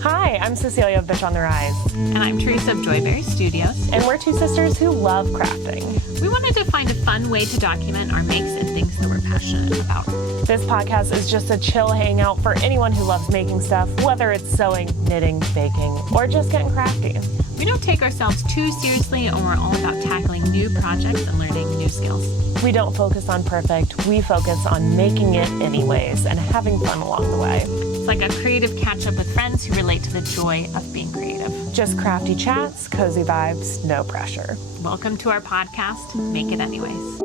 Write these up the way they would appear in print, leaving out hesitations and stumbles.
Hi, I'm Cecilia of Bitch on the Rise. And I'm Teresa of Joyberry Studios. And we're two sisters who love crafting. We wanted to find a fun way to document our makes and things that we're passionate about. This podcast is just a chill hangout for anyone who loves making stuff, whether it's sewing, knitting, baking, or just getting crafty. We don't take ourselves too seriously, and we're all about tackling new projects and learning new skills. We don't focus on perfect, we focus on making it anyways and having fun along the way. It's like a creative catch-up with friends who relate to the joy of being creative. Just crafty chats, cozy vibes, no pressure. Welcome to our podcast, Make It Anyways.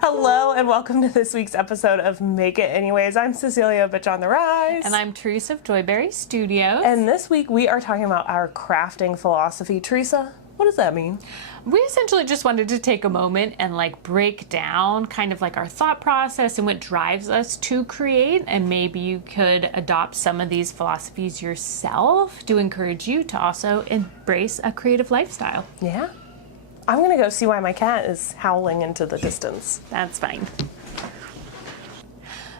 Hello and welcome to this week's episode of Make It Anyways. I'm Cecilia of Bitch on the Rise. And I'm Teresa of Joyberry Studios. And this week we are talking about our crafting philosophy. Teresa, what does that mean? We essentially just wanted to take a moment and break down kind of our thought process and what drives us to create, and maybe you could adopt some of these philosophies yourself to encourage you to also embrace a creative lifestyle. Yeah. I'm gonna go see why my cat is howling into the distance. That's fine.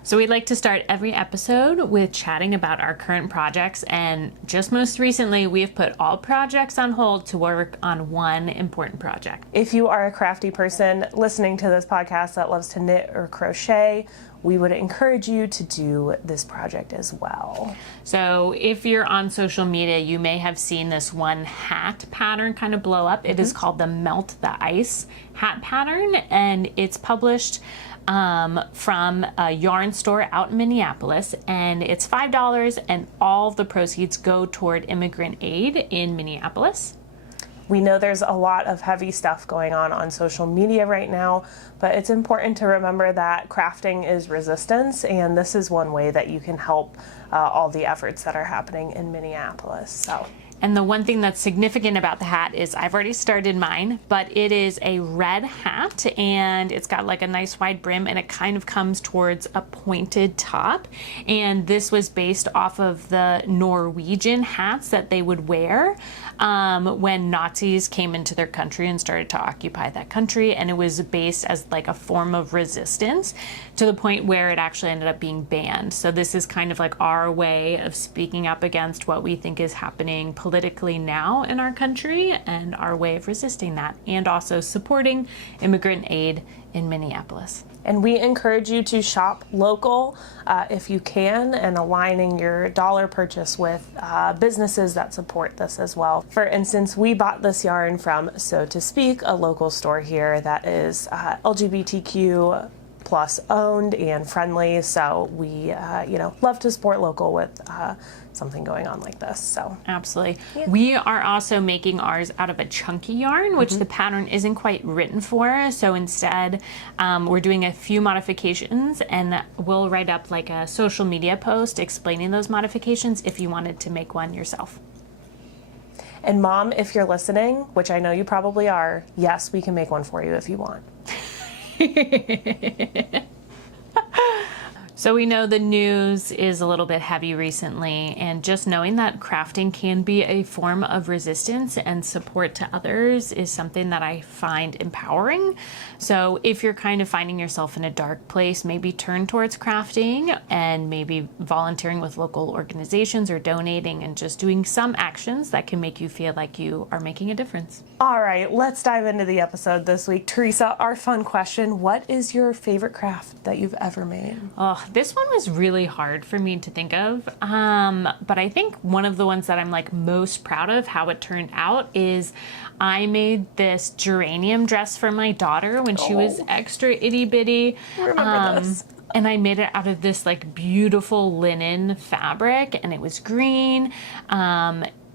So we'd like to start every episode with chatting about our current projects, and just most recently we have put all projects on hold to work on one important project. If you are a crafty person listening to this podcast that loves to knit or crochet, we would encourage you to do this project as well. So if you're on social media, you may have seen this one hat pattern kind of blow up. It is called the Melt the Ice hat pattern, and it's published from a yarn store out in Minneapolis, and it's $5, and all the proceeds go toward immigrant aid in Minneapolis. We know there's a lot of heavy stuff going on social media right now, but it's important to remember that crafting is resistance, and this is one way that you can help all the efforts that are happening in Minneapolis. And the one thing that's significant about the hat is I've already started mine, but it is a red hat, and it's got a nice wide brim, and it kind of comes towards a pointed top. And this was based off of the Norwegian hats that they would wear when Nazis came into their country and started to occupy that country. And it was based as a form of resistance to the point where it actually ended up being banned. So this is kind of our way of speaking up against what we think is happening politically now in our country, and our way of resisting that, and also supporting immigrant aid in Minneapolis. And we encourage you to shop local if you can, and aligning your dollar purchase with businesses that support this as well. For instance, we bought this yarn from So to Speak, a local store here that is LGBTQ plus owned and friendly, so we love to support local with something going on like this. So absolutely. Yeah. We are also making ours out of a chunky yarn, which the pattern isn't quite written for, so instead we're doing a few modifications, and we'll write up a social media post explaining those modifications if you wanted to make one yourself. And Mom, if you're listening, which I know you probably are, yes, we can make one for you if you want. So we know the news is a little bit heavy recently, and just knowing that crafting can be a form of resistance and support to others is something that I find empowering. So if you're kind of finding yourself in a dark place, maybe turn towards crafting and maybe volunteering with local organizations or donating and just doing some actions that can make you feel like you are making a difference. All right, let's dive into the episode this week. Teresa, our fun question, what is your favorite craft that you've ever made? Oh, this one was really hard for me to think of, but I think one of the ones that I'm most proud of how it turned out is I made this geranium dress for my daughter when she was extra itty bitty. I remember this. And I made it out of this beautiful linen fabric, and it was green.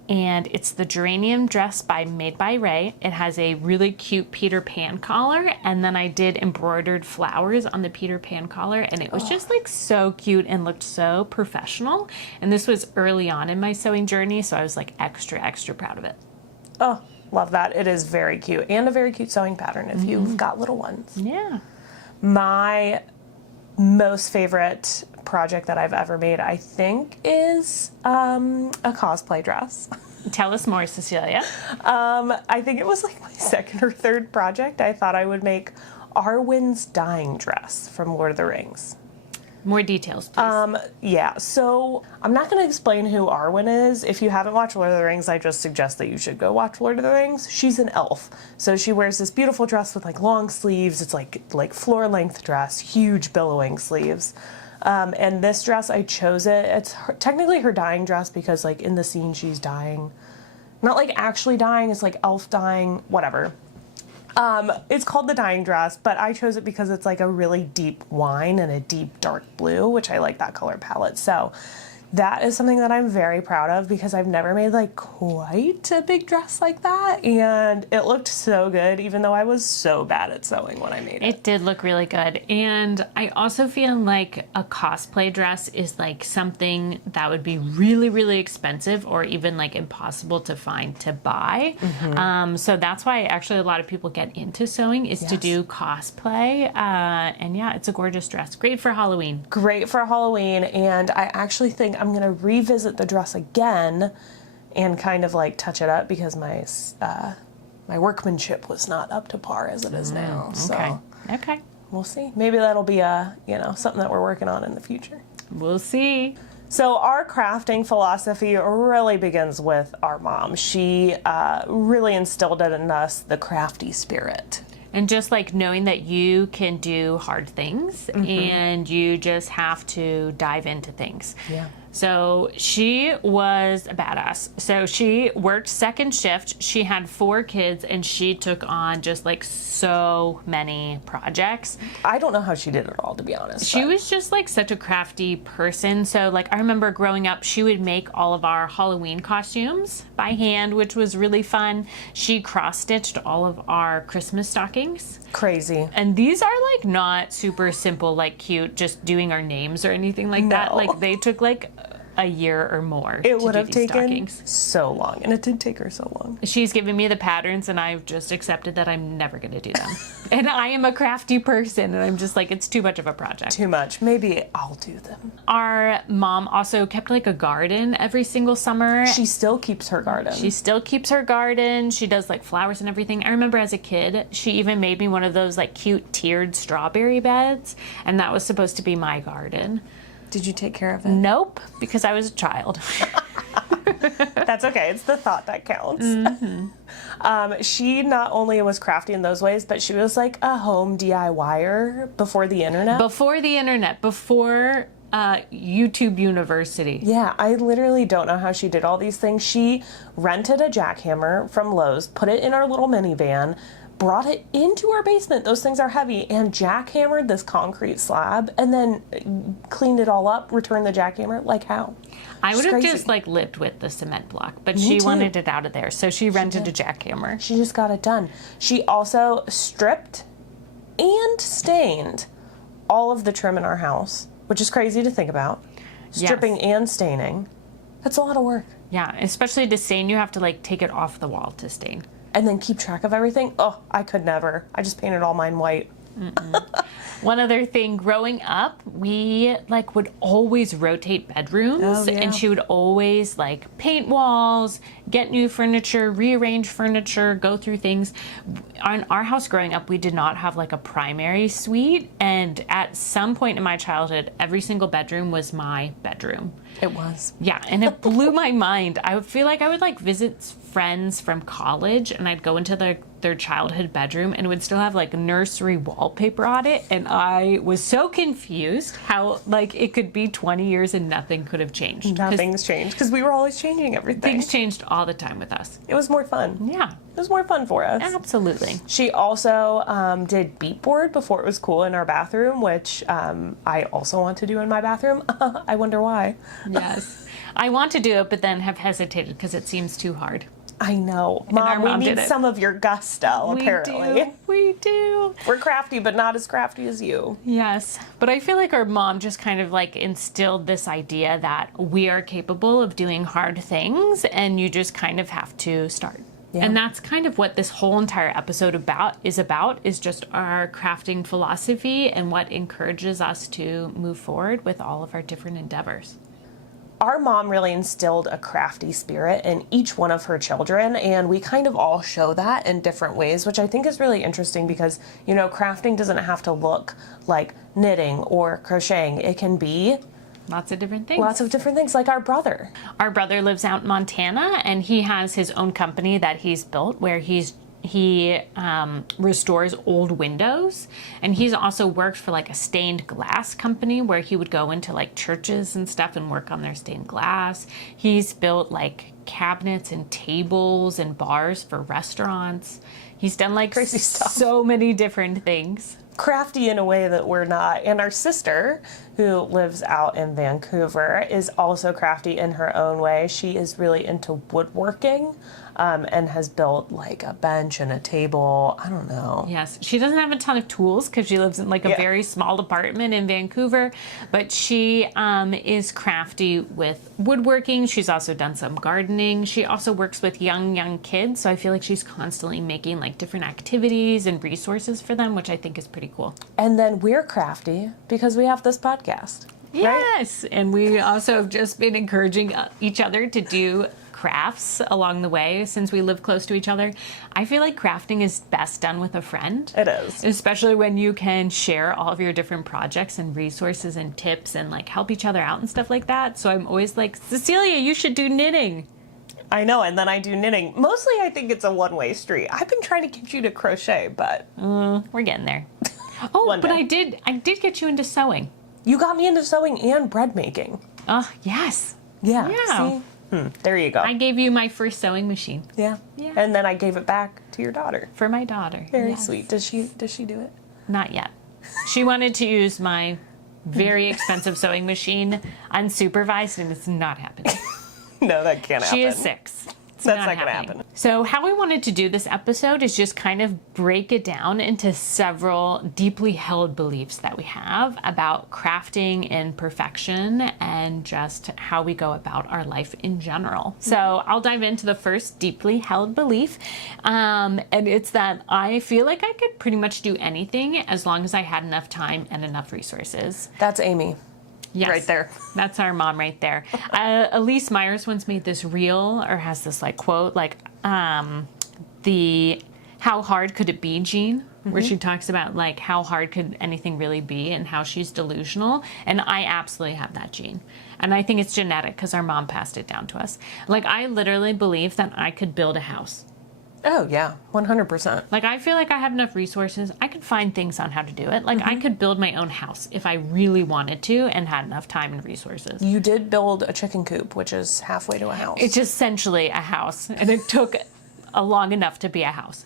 And it's the geranium dress made by Ray. It has a really cute Peter Pan collar, and then I did embroidered flowers on the Peter Pan collar, and it was just so cute and looked so professional. And this was early on in my sewing journey, so I was extra proud of it. Oh, love that. It is very cute, and a very cute sewing pattern if you've got little ones. Yeah. My most favorite project that I've ever made, I think, is a cosplay dress. Tell us more, Cecilia. I think it was my second or third project. I thought I would make Arwen's dyeing dress from Lord of the Rings. More details, please. Yeah, so I'm not going to explain who Arwen is. If you haven't watched Lord of the Rings, I just suggest that you should go watch Lord of the Rings. She's an elf. So she wears this beautiful dress with like long sleeves. It's like floor length dress, huge billowing sleeves. And this dress, I chose it. It's technically her dying dress because like in the scene she's dying. Not like actually dying, it's like elf dying, whatever. It's called the dying dress, but I chose it because it's like a really deep wine and a deep dark blue, which I like that color palette. So that is something that I'm very proud of because I've never made like quite a big dress like that. And it looked so good, even though I was so bad at sewing when I made it. It did look really good. And I also feel like a cosplay dress is like something that would be really, really expensive or even like impossible to find to buy. So that's why actually a lot of people get into sewing is to do cosplay. And yeah, it's a gorgeous dress. Great for Halloween. Great for Halloween. And I actually think I'm going to revisit the dress again and kind of like touch it up because my workmanship was not up to par as it is now. So Okay. we'll see. Maybe that'll be something that we're working on in the future. We'll see. So our crafting philosophy really begins with our mom. She really instilled in us the crafty spirit. And just like knowing that you can do hard things and you just have to dive into things. Yeah. So she was a badass. So she worked second shift. She had 4 kids and she took on just like so many projects. I don't know how she did it all, to be honest. She was just like such a crafty person. So like I remember growing up, she would make all of our Halloween costumes by hand, which was really fun. She cross-stitched all of our Christmas stockings. Crazy. And these are like not super simple, like cute, just doing our names or anything like that. Like they took like a year or more. It would have taken stockings. so long, and it did take her so long. She's given me the patterns, and I've just accepted that I'm never going to do them. And I am a crafty person, and I'm just like, it's too much of a project. Too much. Maybe I'll do them. Our mom also kept like a garden every single summer. She still keeps her garden. She still keeps her garden. She does like flowers and everything. I remember as a kid, she even made me one of those like cute tiered strawberry beds, and that was supposed to be my garden. Did you take care of it? Nope, because I was a child. That's okay. It's the thought that counts. She not only was crafty in those ways, but she was like a home DIYer before the internet. Before the internet, before YouTube University. Yeah, I literally don't know how she did all these things. She rented a jackhammer from Lowe's, put it in our little minivan, brought it into our basement. Those things are heavy, and jackhammered this concrete slab, and then cleaned it all up, returned the jackhammer. Like how? I would have crazy. just like lived with the cement block, but Me she too. wanted it out of there, so she rented a jackhammer. She just got it done. She also stripped and stained all of the trim in our house, which is crazy to think about. Stripping and staining. That's a lot of work. Yeah, especially to stain, you have to like take it off the wall to stain. And then keep track of everything. Oh, I could never. I just painted all mine white. One other thing, growing up, we like would always rotate bedrooms, Oh, yeah. and she would always like paint walls, get new furniture, rearrange furniture, go through things. On our house growing up, we did not have like a primary suite, and at some point in my childhood, every single bedroom was my bedroom. It was. Yeah, and it blew my mind. I would feel like I would like visit friends from college, and I'd go into their childhood bedroom, and it would still have like nursery wallpaper on it, and I was so confused how like it could be 20 years and nothing could have changed. 'Cause Nothing's changed because we were always changing everything. things changed all the time with us. It was more fun. Yeah, It was more fun for us. absolutely. She also did beatboard before it was cool in our bathroom, which I also want to do in my bathroom. I wonder why. Yes. I want to do it, but then have hesitated because it seems too hard. I know. our Mom, we mom need did it. some of your gusto, apparently. We do. We're crafty, but not as crafty as you. Yes, but I feel like our mom just kind of like instilled this idea that we are capable of doing hard things, and you just kind of have to start. Yeah. And that's kind of what this whole entire episode is just our crafting philosophy and what encourages us to move forward with all of our different endeavors. our mom really instilled a crafty spirit in each one of her children, and we kind of all show that in different ways, which I think is really interesting because, you know, crafting doesn't have to look like knitting or crocheting. It can be lots of different things. Lots of different things, like our brother. Our brother lives out in Montana, and he has his own company that he's built where he restores old windows, and he's also worked for like a stained glass company where he would go into like churches and stuff and work on their stained glass. He's built like cabinets and tables and bars for restaurants. He's done like crazy stuff. So many different things. Crafty in a way that we're not. And our sister, who lives out in Vancouver, is also crafty in her own way. She is really into woodworking, and has built like a bench and a table. I don't know. Yes, she doesn't have a ton of tools because she lives in like a very small apartment in Vancouver, but she is crafty with woodworking. She's also done some gardening. She also works with young kids, so I feel like she's constantly making like different activities and resources for them, which I think is pretty cool. And then we're crafty because we have this podcast. Yes, right? And we also have just been encouraging each other to do crafts along the way since we live close to each other. I feel like crafting is best done with a friend. It is. Especially when you can share all of your different projects and resources and tips and like help each other out and stuff like that. So I'm always like, Cecilia, you should do knitting. I know, and then I do knitting. Mostly I think it's a one-way street. I've been trying to get you to crochet, but we're getting there. Oh, but I did get you into sewing. You got me into sewing and bread making. Oh, yes. Yeah. See? There you go. I gave you my first sewing machine. Yeah. And then I gave it back to your daughter. For my daughter. Very sweet. Does she do it? Not yet. She wanted to use my very expensive sewing machine unsupervised, and it's not happening. No, that can't happen. She is 6. That's not going to happen. So how we wanted to do this episode is just kind of break it down into several deeply held beliefs that we have about crafting and perfection and just how we go about our life in general. So I'll dive into the first deeply held belief, and it's that I feel like I could pretty much do anything as long as I had enough time and enough resources. That's Amy. Yes, right there. That's our mom right there. Elise Myers once made this reel, or has this like quote, like the "How hard could it be" gene, where she talks about like how hard could anything really be and how she's delusional. And I absolutely have that gene. And I think it's genetic because our mom passed it down to us. Like I literally believe that I could build a house. Oh, yeah, 100%. Like, I feel like I have enough resources. I could find things on how to do it. Like, I could build my own house if I really wanted to and had enough time and resources. You did build a chicken coop, which is halfway to a house. It's essentially a house, and it took long enough to be a house.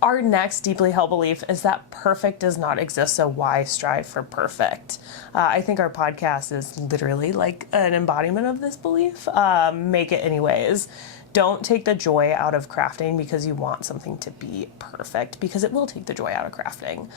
Our next deeply held belief is that perfect does not exist, so why strive for perfect? I think our podcast is literally like an embodiment of this belief. Make it anyways. Don't take the joy out of crafting because you want something to be perfect, because it will take the joy out of crafting.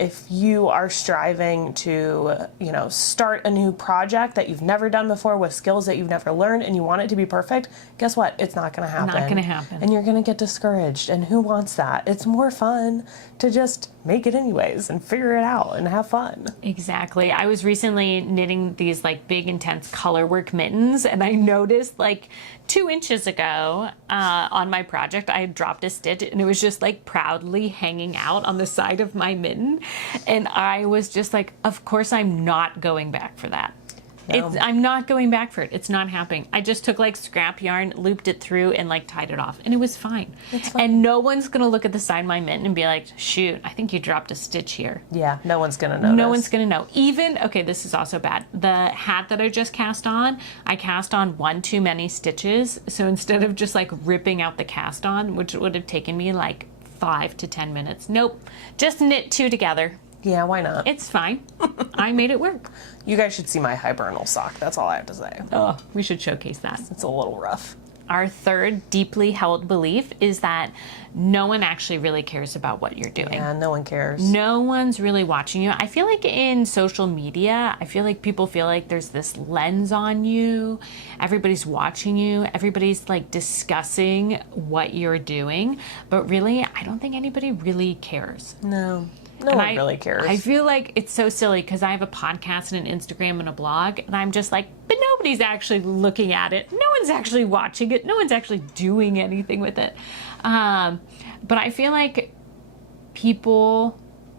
If you are striving to, start a new project that you've never done before with skills that you've never learned and you want it to be perfect, guess what? It's not going to happen. Not going to happen. And you're going to get discouraged. And who wants that? It's more fun to just make it anyways and figure it out and have fun. Exactly. I was recently knitting these like big intense color work mittens, and I noticed like 2 inches ago on my project I had dropped a stitch and it was just like proudly hanging out on the side of my mitten, and I was just like, of course I'm not going back for that. No. I'm not going back for it. It's not happening. I just took like scrap yarn, looped it through, and like tied it off, and it was fine. It's fine. And no one's gonna look at the side of my mitten and be like, shoot, I think you dropped a stitch here. Yeah, no one's gonna notice. No one's gonna know. Even, okay, this is also bad. The hat that I just cast on, I cast on one too many stitches. So instead of just like ripping out the cast on, which would have taken me like 5 to 10 minutes, nope, just knit 2 together. Yeah, why not? It's fine. I made it work. You guys should see my hibernal sock. That's all I have to say. Oh, we should showcase that. It's a little rough. Our third deeply held belief is that no one actually really cares about what you're doing. Yeah, no one cares. No one's really watching you. I feel like in social media, I feel like people feel like there's this lens on you. Everybody's watching you. Everybody's like discussing what you're doing. But really, I don't think anybody really cares. No. No And one really cares. I feel like it's so silly because I have a podcast and an Instagram and a blog, and I'm just like, but nobody's actually looking at it. No one's actually watching it. No one's actually doing anything with it. But I feel like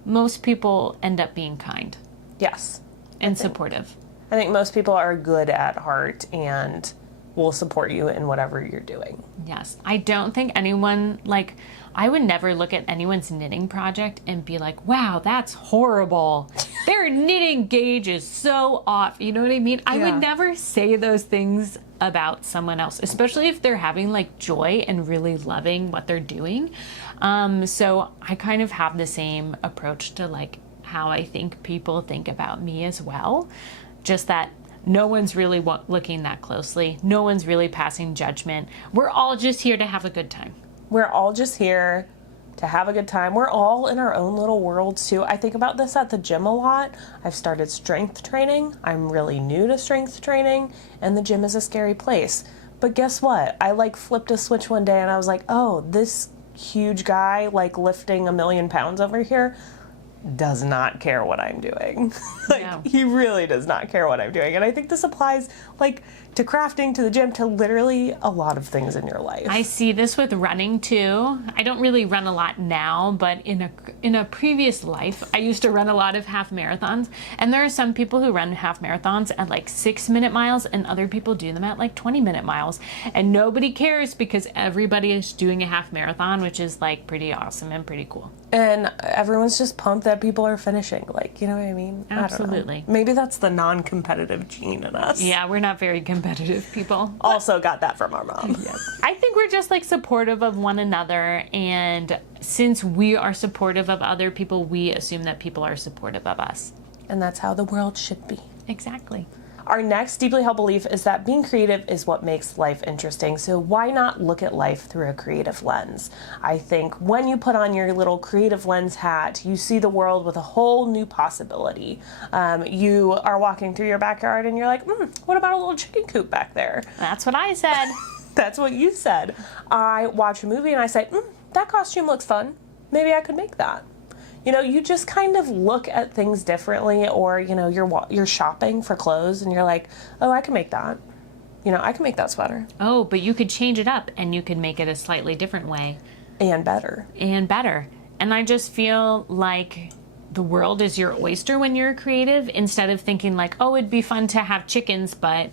most people end up being kind. Yes. And supportive. I think most people are good at heart and will support you in whatever you're doing. Yes. I don't think anyone, like, I would never look at anyone's knitting project and be like, wow, that's horrible. Their knitting gauge is so off. You know what I mean? I would never say those things about someone else, especially if they're having like joy and really loving what they're doing. So I kind of have the same approach to like how I think people think about me as well. Just that no one's really looking that closely. No one's really passing judgment. We're all just here to have a good time. We're all just here to have a good time. We're all in our own little worlds too. I think about this at the gym a lot. I've started strength training. I'm really new to strength training, and the gym is a scary place. But guess what? I like flipped a switch one day and I was like, oh, this huge guy like lifting 1,000,000 pounds over here does not care what I'm doing. He really does not care what I'm doing. And I think this applies like to crafting, to the gym, to literally a lot of things in your life. I see this with running too. I don't really run a lot now, but in a previous life, I used to run a lot of half marathons. And there are some people who run half marathons at like 6-minute miles, and other people do them at like 20-minute miles. And nobody cares because everybody is doing a half marathon, which is like pretty awesome and pretty cool. And everyone's just pumped that people are finishing. Like, you know what I mean? Absolutely. I don't know. Maybe that's the non-competitive gene in us. Yeah, we're not very competitive people. Also got that from our mom. Yes. I think we're just like supportive of one another, and since we are supportive of other people, we assume that people are supportive of us. And that's how the world should be. Exactly. Our next deeply held belief is that being creative is what makes life interesting. So why not look at life through a creative lens? I think when you put on your little creative lens hat, you see the world with a whole new possibility. You are walking through your backyard and you're like, what about a little chicken coop back there? That's what I said. That's what you said. I watch a movie and I say, that costume looks fun. Maybe I could make that. You know, you just kind of look at things differently, or, you know, you're shopping for clothes and you're like, oh, I can make that. You know, I can make that sweater. Oh, but you could change it up and you could make it a slightly different way. And better. And better. And I just feel like the world is your oyster when you're creative, instead of thinking like, oh, it'd be fun to have chickens, but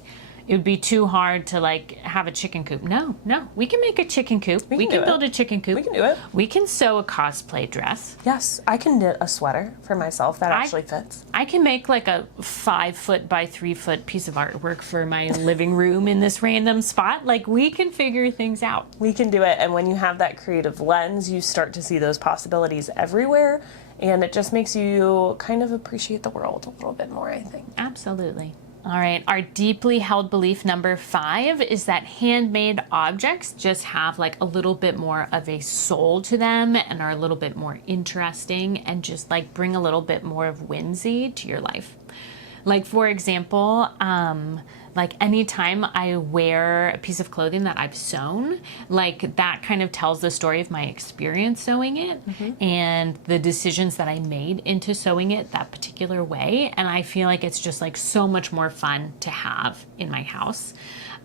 it would be too hard to like have a chicken coop. No, we can make a chicken coop. We can build a chicken coop. We can do it. We can sew a cosplay dress. Yes, I can knit a sweater for myself that actually fits. I can make like a 5-foot by 3-foot piece of artwork for my living room in this random spot. Like, we can figure things out. We can do it. And when you have that creative lens, you start to see those possibilities everywhere. And it just makes you kind of appreciate the world a little bit more, I think. Absolutely. All right, our deeply held belief number 5 is that handmade objects just have like a little bit more of a soul to them and are a little bit more interesting and just like bring a little bit more of whimsy to your life. Like, for example, like anytime I wear a piece of clothing that I've sewn, like that kind of tells the story of my experience sewing it and the decisions that I made into sewing it that particular way. And I feel like it's just like so much more fun to have in my house.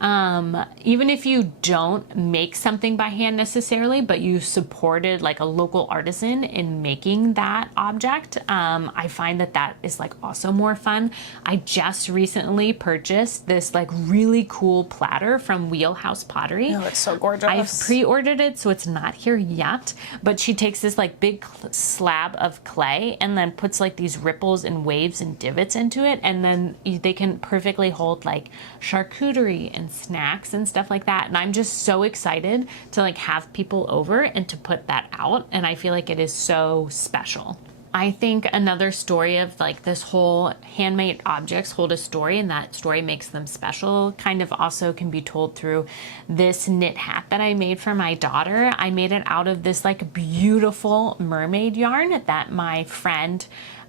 Even if you don't make something by hand necessarily, but you supported like a local artisan in making that object, I find that that is like also more fun. I just recently purchased this like really cool platter from Wheelhouse Pottery. Oh, it's so gorgeous. I've pre-ordered it, so it's not here yet, but she takes this like big slab of clay and then puts like these ripples and waves and divots into it, and then they can perfectly hold like charcuterie and snacks and stuff like that. And I'm just so excited to like have people over and to put that out, and I feel like it is so special. I think another story of like this whole handmade objects hold a story, and that story makes them special, kind of also can be told through this knit hat that I made for my daughter. I made it out of this like beautiful mermaid yarn that my friend,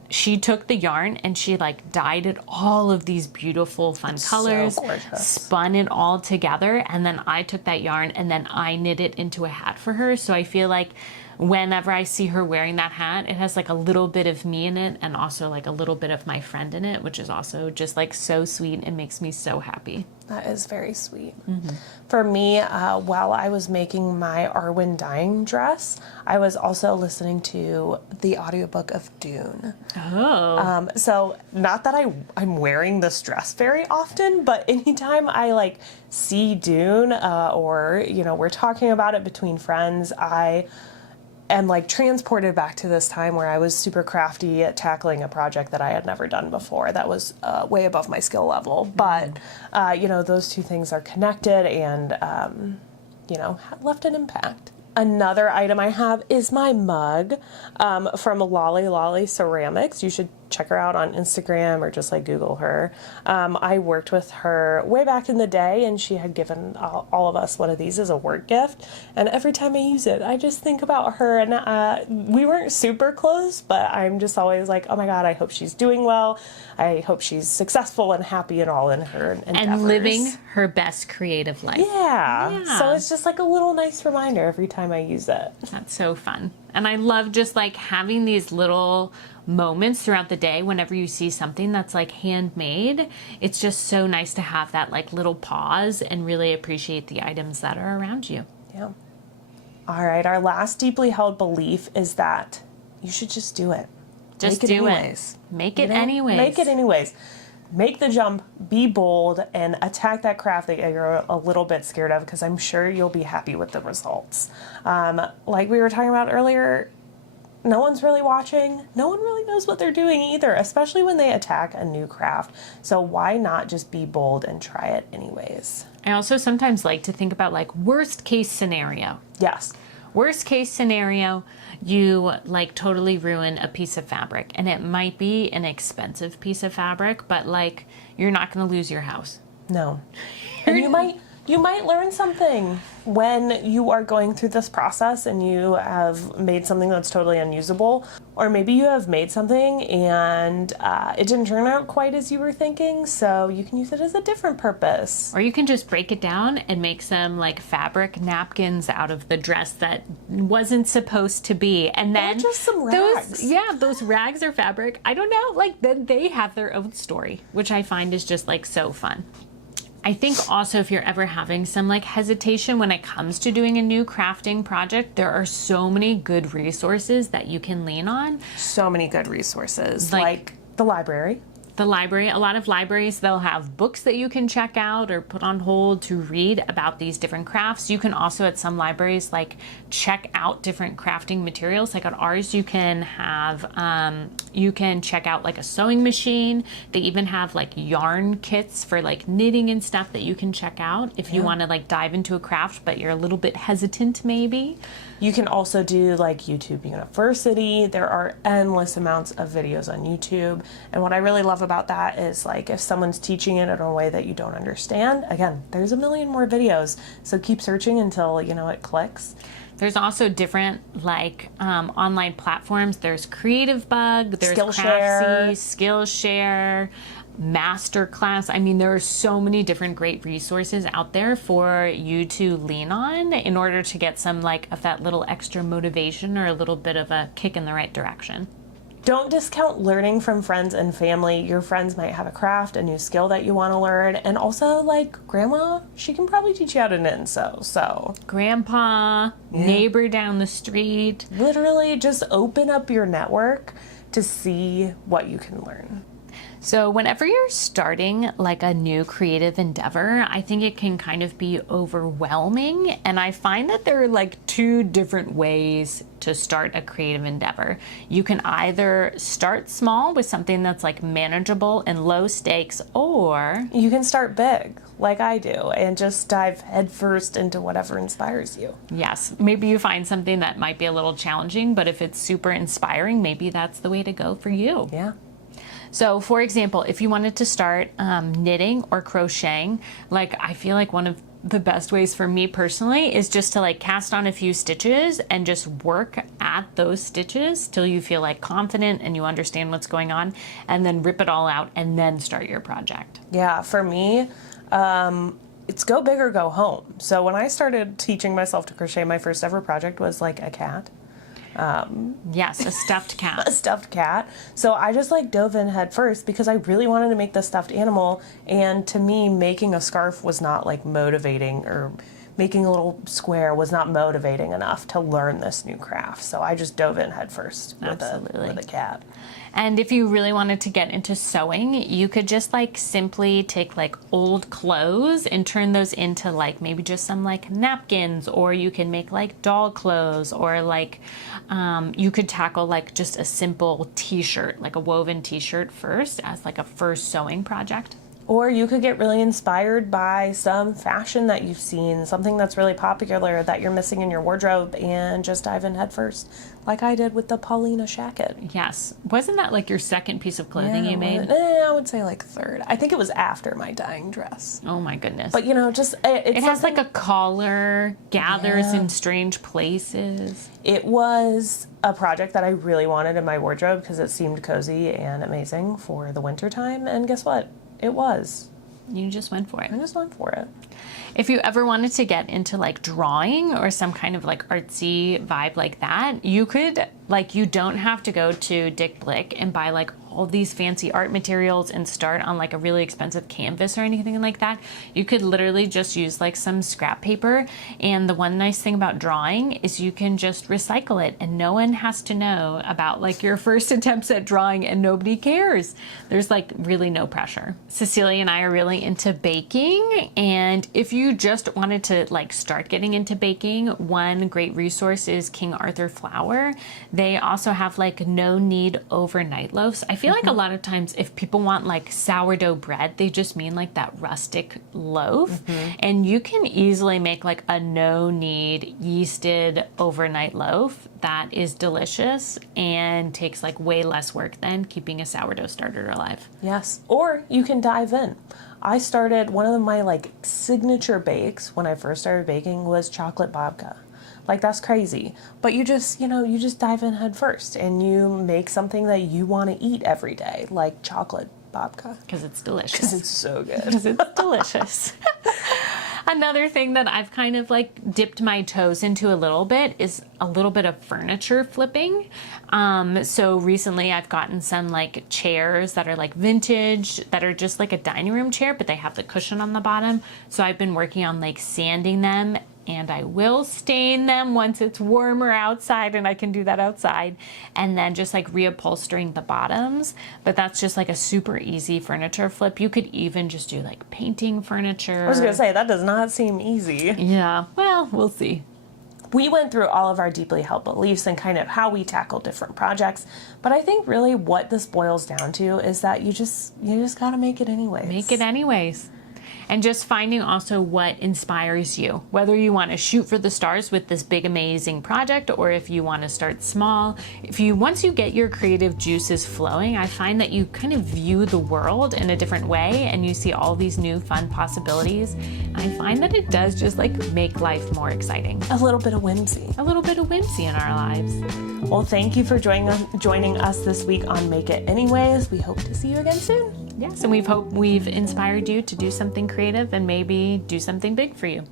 she took the yarn and she like dyed it all of these beautiful fun colors, spun it all together, and then I took that yarn and then I knit it into a hat for her. So I feel like whenever I see her wearing that hat, it has like a little bit of me in it and also like a little bit of my friend in it, which is also just like so sweet and makes me so happy. That is very sweet. For me, while I was making my Arwen dyeing dress, I was also listening to the audiobook of Dune. Oh. So not that I'm wearing this dress very often, but anytime I like see Dune or, you know, we're talking about it between friends, I am like transported back to this time where I was super crafty at tackling a project that I had never done before that was way above my skill level. But, you know, those two things are connected and, you know, left an impact. Another item I have is my mug from Lolly Lolly Ceramics. You should check her out on Instagram or just like Google her. I worked with her way back in the day and she had given all of us one of these as a work gift. And every time I use it, I just think about her. And we weren't super close, but I'm just always like, oh my God, I hope she's doing well. I hope she's successful and happy and all in her endeavors. And living her best creative life. Yeah. So it's just like a little nice reminder every time I use it. That's so fun. And I love just like having these little moments throughout the day whenever you see something that's like handmade. It's just so nice to have that like little pause and really appreciate the items that are around you. Yeah. All right. Our last deeply held belief is that you should just do it. Just Make it do anyways. it. Make it You know? anyways. Make it anyways. Make the jump, be bold, and attack that craft that you're a little bit scared of because I'm sure you'll be happy with the results. Like we were talking about earlier, no one's really watching. No one really knows what they're doing either, especially when they attack a new craft. So why not just be bold and try it anyways? I also sometimes like to think about like worst case scenario. Yes. Worst case scenario, you like totally ruin a piece of fabric, and it might be an expensive piece of fabric, but like you're not going to lose your house. No. And you might learn something when you are going through this process and you have made something that's totally unusable, or maybe you have made something and it didn't turn out quite as you were thinking, so you can use it as a different purpose. Or you can just break it down and make some like fabric napkins out of the dress that wasn't supposed to be. And then Or just some rags. those rags are fabric. I don't know, like then they have their own story, which I find is just like so fun. I think also if you're ever having some like hesitation when it comes to doing a new crafting project, there are so many good resources that you can lean on. So many good resources, like the library. The library, a lot of libraries, they'll have books that you can check out or put on hold to read about these different crafts. You can also at some libraries like check out different crafting materials. Like at ours, you can have, you can check out like a sewing machine. They even have like yarn kits for like knitting and stuff that you can check out if you want to like dive into a craft, but you're a little bit hesitant maybe. You can also do like YouTube University. There are endless amounts of videos on YouTube. And what I really love about that is like if someone's teaching it in a way that you don't understand, again, there's a million more videos. So keep searching until, you know, it clicks. There's also different like online platforms. There's Creative Bug, there's Skillshare. Craftsy, Skillshare, Masterclass. I mean, there are so many different great resources out there for you to lean on in order to get some like of that little extra motivation or a little bit of a kick in the right direction. Don't discount learning from friends and family. Your friends might have a craft, a new skill that you want to learn. And also, like, grandma, she can probably teach you how to knit and sew. So, Grandpa, neighbor down the street. literally just open up your network to see what you can learn. So whenever you're starting like a new creative endeavor, I think it can kind of be overwhelming. And I find that there are like two different ways to start a creative endeavor. You can either start small with something that's like manageable and low stakes, or You can start big, like I do, and just dive headfirst into whatever inspires you. yes, maybe you find something that might be a little challenging, but if it's super inspiring, maybe that's the way to go for you. Yeah. So for example, if you wanted to start knitting or crocheting, like I feel like one of the best ways for me personally is just to like cast on a few stitches and just work at those stitches till you feel like confident and you understand what's going on, and then rip it all out and then start your project. Yeah, for me, it's go big or go home. So when I started teaching myself to crochet, my first ever project was like a cat. Yes, a stuffed cat. A stuffed cat. So I just like dove in head first because I really wanted to make the stuffed animal, and to me making a scarf was not like motivating, or making a little square was not motivating enough to learn this new craft. So I just dove in head first with a cat. And if you really wanted to get into sewing, you could just like simply take like old clothes and turn those into like maybe just some like napkins, or you can make like doll clothes, or like you could tackle like just a simple t-shirt, like a woven t-shirt first as like a first sewing project. Or you could get really inspired by some fashion that you've seen, something that's really popular that you're missing in your wardrobe, and just dive in head first, like I did with the Paulina shacket. Yes. Wasn't that like your second piece of clothing you made? I would say like third. I think it was after my dyeing dress. Oh my goodness. But you know, just it has like a collar, gathers in strange places. It was a project that I really wanted in my wardrobe because it seemed cozy and amazing for the winter time, and guess what? It was. You just went for it. I just went for it. If you ever wanted to get into like drawing or some kind of like artsy vibe like that, you could, like, you don't have to go to Dick Blick and buy like all these fancy art materials and start on like a really expensive canvas or anything like that. You could literally just use like some scrap paper, and the one nice thing about drawing is you can just recycle it, and no one has to know about like your first attempts at drawing, and nobody cares. There's like really no pressure. Cecilia and I are really into baking, and if you just wanted to like start getting into baking, one great resource is King Arthur Flour. They also have like no knead overnight loaves. I feel like a lot of times if people want like sourdough bread, they just mean like that rustic loaf. And you can easily make like a no knead yeasted overnight loaf that is delicious and takes like way less work than keeping a sourdough starter alive. Yes. Or you can dive in. I started, one of my like signature bakes when I first started baking was chocolate babka. Like, that's crazy. But you just, you just dive in head first and you make something that you want to eat every day, like chocolate babka. Because it's delicious. Because it's so good. Because it's delicious. Another thing that I've kind of like dipped my toes into a little bit is a little bit of furniture flipping. So recently I've gotten some like chairs that are like vintage, that are just like a dining room chair, but they have the cushion on the bottom. So I've been working on like sanding them, and I will stain them once it's warmer outside, and I can do that outside, and then just like reupholstering the bottoms. But that's just like a super easy furniture flip. You could even just do like painting furniture. I was going to say, that does not seem easy. Yeah, well, we'll see. We went through all of our deeply held beliefs and kind of how we tackle different projects, but I think really what this boils down to is that you just got to make it anyways. Make it anyways. And just finding also what inspires you, whether you want to shoot for the stars with this big amazing project, or if you want to start small. Once you get your creative juices flowing, I find that you kind of view the world in a different way, and you see all these new fun possibilities. I find that it does just like make life more exciting. A little bit of whimsy. A little bit of whimsy in our lives. Well, thank you for joining us this week on Make It Anyways. We hope to see you again soon. Yes, and we've inspired you to do something creative and maybe do something big for you.